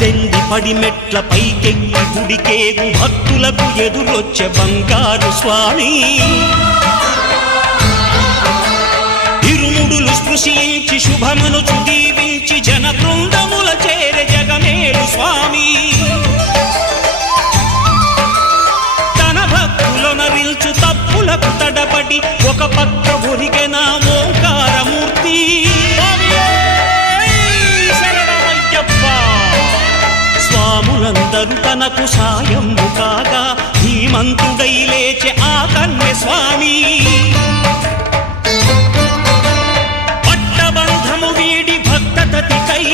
18 పడిమెట్ల పైకెక్కి గుడికేగు భక్తులకు ఎదురొచ్చే బంగారు స్వామి ఇరుముడులు స్పృశించి శుభమనుచు దీవించి జన బృందముల చేరే జగమేలు స్వామి తన భక్తులొనరిల్చు తప్పులకు తడబడి ఒక పక్క ఒరిగెన ఓంకారమూర్తి స్వాములందరూ తనకు సాయము కాగా ధీమంతుడై లేచే ఆ కన్య స్వామి పట్టబంధము వీడి భక్తతతికై